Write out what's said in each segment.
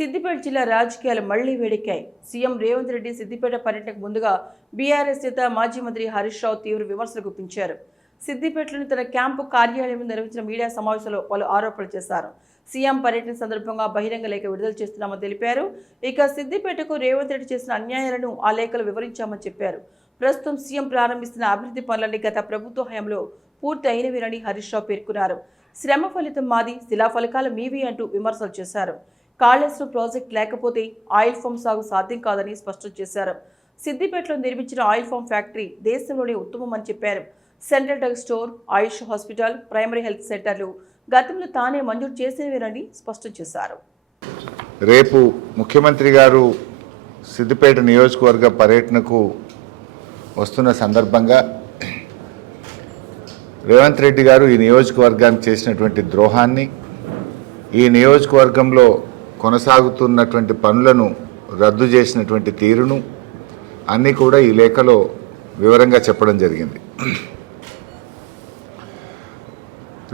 సిద్దిపేట జిల్లా రాజకీయాలు మళ్లీ వేడెక్కాయి. సీఎం రేవంత్ రెడ్డి సిద్దిపేట పర్యటనకు ముందుగా బీఆర్ఎస్ నేత మాజీ మంత్రి హరీష్ రావు తీవ్ర విమర్శలు గుప్పించారు. సిద్దిపేటలోని తన క్యాంపు కార్యాలయం నిర్వహించిన మీడియా సమావేశంలో పలు ఆరోపణలు చేశారు. సీఎం పర్యటన సందర్భంగా బహిరంగ లేఖ విడుదల చేస్తున్నామని తెలిపారు. ఇక సిద్దిపేటకు రేవంత్ రెడ్డి చేసిన అన్యాయాలను ఆ లేఖలో వివరించామని చెప్పారు. ప్రస్తుతం సీఎం ప్రారంభిస్తున్న అభివృద్ధి పనులన్నీ గత ప్రభుత్వ హయాంలో పూర్తి అయినవిరని హరీష్ రావు పేర్కొన్నారు. శ్రమ ఫలితం మాది, శిలాఫలకాలు మీవి అంటూ విమర్శలు చేశారు. కాళేశ్వరం ప్రాజెక్టు లేకపోతే ఆయిల్ ఫామ్ సాగు సాధ్యం కాదని స్పష్టం చేశారు. సిద్దిపేటలో నిర్మించిన ఆయిల్ ఫామ్ ఫ్యాక్టరీ దేశంలోనే ఉత్తమమని చెప్పారు. సెంట్రల్ డ్రగ్ స్టోర్, ఆయుష్ హాస్పిటల్, ప్రైమరీ హెల్త్ సెంటర్లు గతంలో తానే మంజూరు చేసినవేనని స్పష్టం చేశారు. రేపు ముఖ్యమంత్రి గారు సిద్దిపేట నియోజకవర్గ పర్యటనకు వస్తున్న సందర్భంగా రేవంత్ రెడ్డి గారు ఈ నియోజకవర్గానికి చేసినటువంటి ద్రోహాన్ని, ఈ నియోజకవర్గంలో కొనసాగుతున్నటువంటి పనులను రద్దు చేసినటువంటి తీరును అన్నీ కూడా ఈ లేఖలో వివరంగా చెప్పడం జరిగింది.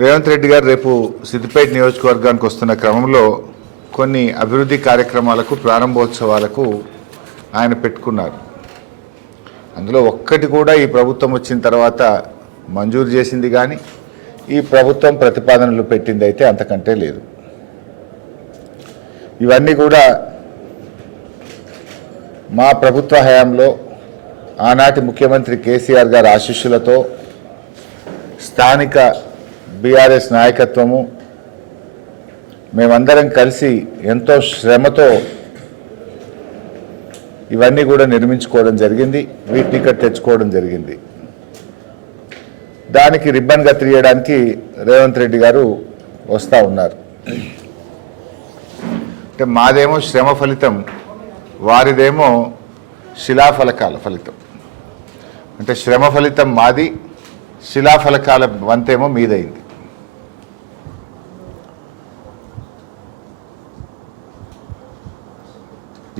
రేవంత్ రెడ్డి గారు రేపు సిద్దిపేట నియోజకవర్గానికి వస్తున్న క్రమంలో కొన్ని అభివృద్ధి కార్యక్రమాలకు, ప్రారంభోత్సవాలకు ఆయన పెట్టుకున్నారు. అందులో ఒక్కటి కూడా ఈ ప్రభుత్వం వచ్చిన తర్వాత మంజూరు చేసింది కానీ ఈ ప్రభుత్వం ప్రతిపాదనలు పెట్టింది అయితే అంతకంటే లేదు. ఇవన్నీ కూడా మా ప్రభుత్వ హయాంలో ఆనాటి ముఖ్యమంత్రి కేసీఆర్ గారి ఆశీస్సులతో, స్థానిక బీఆర్ఎస్ నాయకత్వము, మేమందరం కలిసి ఎంతో శ్రమతో ఇవన్నీ కూడా నిర్మించుకోవడం జరిగింది. వీటిని ఇక్కడ తెచ్చుకోవడం జరిగింది. దానికి రిబ్బన్ కత్తిరియడానికి రేవంత్ రెడ్డి గారు వస్తూ ఉన్నారు. అంటే మాదేమో శ్రమ ఫలితం, వారిదేమో శిలాఫలకాల ఫలితం. అంటే శ్రమ ఫలితం మాది, శిలాఫలకాల వంతేమో మీదైంది.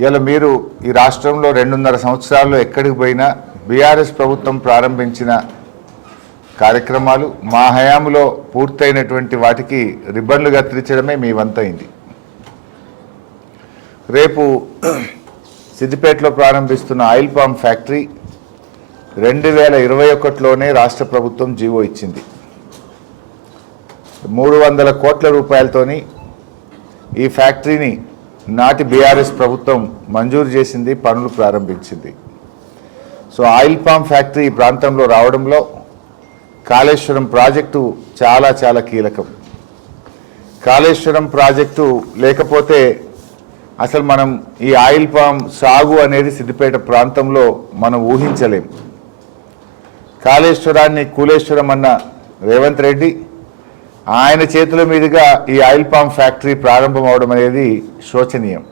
ఇలా మీరు ఈ రాష్ట్రంలో 2.5 సంవత్సరాల్లో ఎక్కడికి పోయినా బీఆర్ఎస్ ప్రభుత్వం ప్రారంభించిన కార్యక్రమాలు, మా హయాంలో పూర్తయినటువంటి వాటికి రిబ్బన్లు కత్తిరించడమే మీ వంతైంది. రేపు సిద్దిపేటలో ప్రారంభిస్తున్న ఆయిల్ పామ్ ఫ్యాక్టరీ 2021లోనే రాష్ట్ర ప్రభుత్వం జీవో ఇచ్చింది. 300 కోట్ల రూపాయలతోని ఈ ఫ్యాక్టరీని నాటి బీఆర్ఎస్ ప్రభుత్వం మంజూరు చేసింది, పనులు ప్రారంభించింది. సో ఆయిల్ పామ్ ఫ్యాక్టరీ ఈ ప్రాంతంలో రావడంలో కాళేశ్వరం ప్రాజెక్టు చాలా చాలా కీలకం. కాళేశ్వరం ప్రాజెక్టు లేకపోతే అసలు మనం ఈ ఆయిల్ పామ్ సాగు అనేది సిద్దిపేట ప్రాంతంలో మనం ఊహించలేం. కాళేశ్వరాన్ని కూలేశ్వరం అన్న రేవంత్ రెడ్డి, ఆయన చేతుల మీదుగా ఈ ఆయిల్ పామ్ ఫ్యాక్టరీ ప్రారంభం అవడం అనేది శోచనీయం.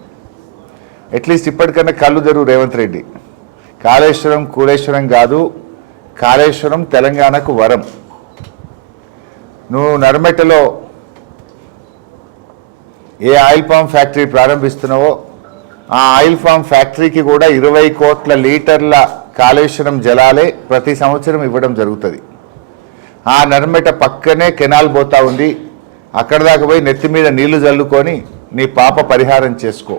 అట్లీస్ట్ ఇప్పటికన్నా కళ్ళు తెరువు రేవంత్ రెడ్డి. కాళేశ్వరం కూలేశ్వరం కాదు, కాళేశ్వరం తెలంగాణకు వరం. నువ్వు నర్మెట్టలో ఏ ఆయిల్ పామ్ ఫ్యాక్టరీ ప్రారంభిస్తున్నావో ఆ ఆయిల్ పామ్ ఫ్యాక్టరీకి కూడా 20 కోట్ల లీటర్ల కాళేశ్వరం జలాలే ప్రతి సంవత్సరం ఇవ్వడం జరుగుతుంది. ఆ నర్మెట పక్కనే కెనాల్ పోతా ఉంది. అక్కడ దాకా పోయి నెత్తి మీద నీళ్లు జల్లుకొని నీ పాప పరిహారం చేసుకో.